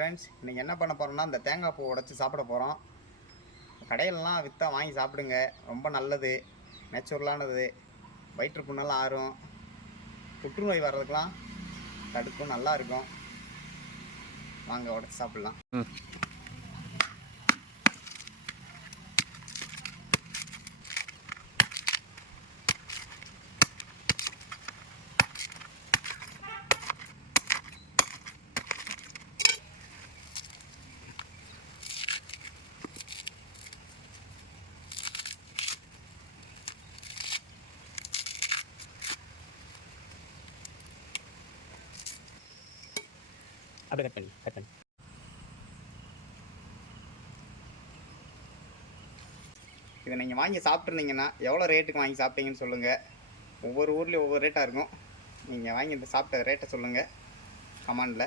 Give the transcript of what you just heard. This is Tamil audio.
ஃப்ரெண்ட்ஸ், இன்றைக்கி என்ன பண்ண போகிறோம்னா இந்த தேங்காய் பூ உடச்சி சாப்பிட போகிறோம். கடையிலலாம் விற்றா வாங்கி சாப்பிடுங்க, ரொம்ப நல்லது, நேச்சுரலானது, வயிற்று புண்ணெல்லாம் ஆறும், புற்றுநோய் வர்றதுக்கெலாம் தடுக்கும், நல்லா இருக்கும். வாங்க உடச்சி சாப்பிட்லாம். அப்படியே கட் பண்ணி இதை நீங்கள் வாங்கி சாப்பிட்ருந்தீங்கன்னா எவ்வளோ ரேட்டுக்கு வாங்கி சாப்பிட்டீங்கன்னு சொல்லுங்கள். ஒவ்வொரு ஊர்லேயும் ஒவ்வொரு ரேட்டாக இருக்கும். நீங்கள் வாங்கி இந்த சாப்பிட்ட ரேட்டை சொல்லுங்கள் கமெண்டில்.